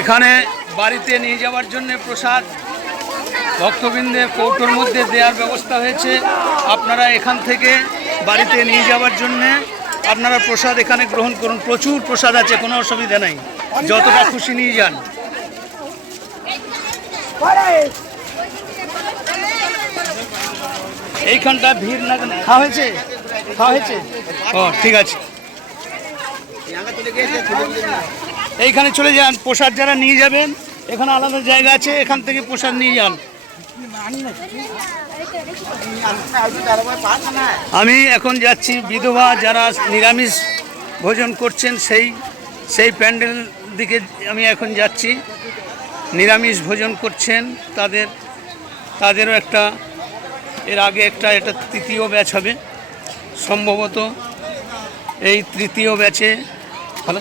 এখানে বাড়িতে নিয়ে যাওয়ার জন্য প্রসাদ ভক্তবৃন্দের কৌটোর মধ্যে দেওয়ার ব্যবস্থা হয়েছে। আপনারা এখান থেকে বাড়িতে নিয়ে যাওয়ার জন্যে আপনারা প্রসাদ এখানে গ্রহণ করুন। প্রচুর প্রসাদ আছে, কোনো অসুবিধা নেই, যতটা খুশি নিয়ে যান। এইখানটা ভিড় না, খাওয়া হয়েছে, খাওয়া হয়েছে, ও ঠিক আছে। এইখানে চলে যান, প্রসাদ যারা নিয়ে যাবেন এখানে আলাদা জায়গা আছে, এখান থেকে প্রসাদ নিয়ে যান। আমি এখন যাচ্ছি বিধবা যারা নিরামিষ ভোজন করছেন সেই প্যান্ডেল দিকে আমি এখন যাচ্ছি। নিরামিষ ভোজন করছেন তাদেরও একটা, এর আগে এটা তৃতীয় ব্যাচ হবে সম্ভবত, এই তৃতীয় ব্যাচে। ভালো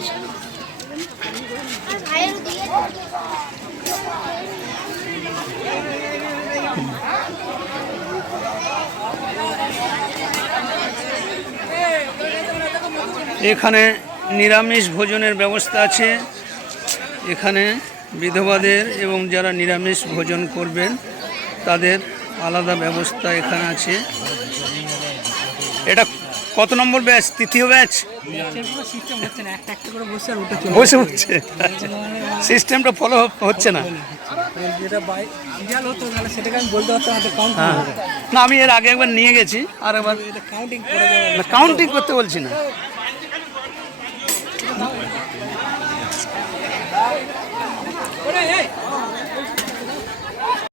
এখানে নিরামিষ ভোজনের ব্যবস্থা আছে। এখানে বিধবাদের এবং যারা নিরামিষ ভোজন করবেন তাদের আলাদা ব্যবস্থা এখানে আছে। এটা কত নম্বর ব্যাচ? তৃতীয় ব্যাচ। বসে উঠছে, সিস্টেমটা ফলো হচ্ছে না। না, আমি এর আগে একবার নিয়ে গেছি, আর একবার কাউন্টিং করতে বলছি না।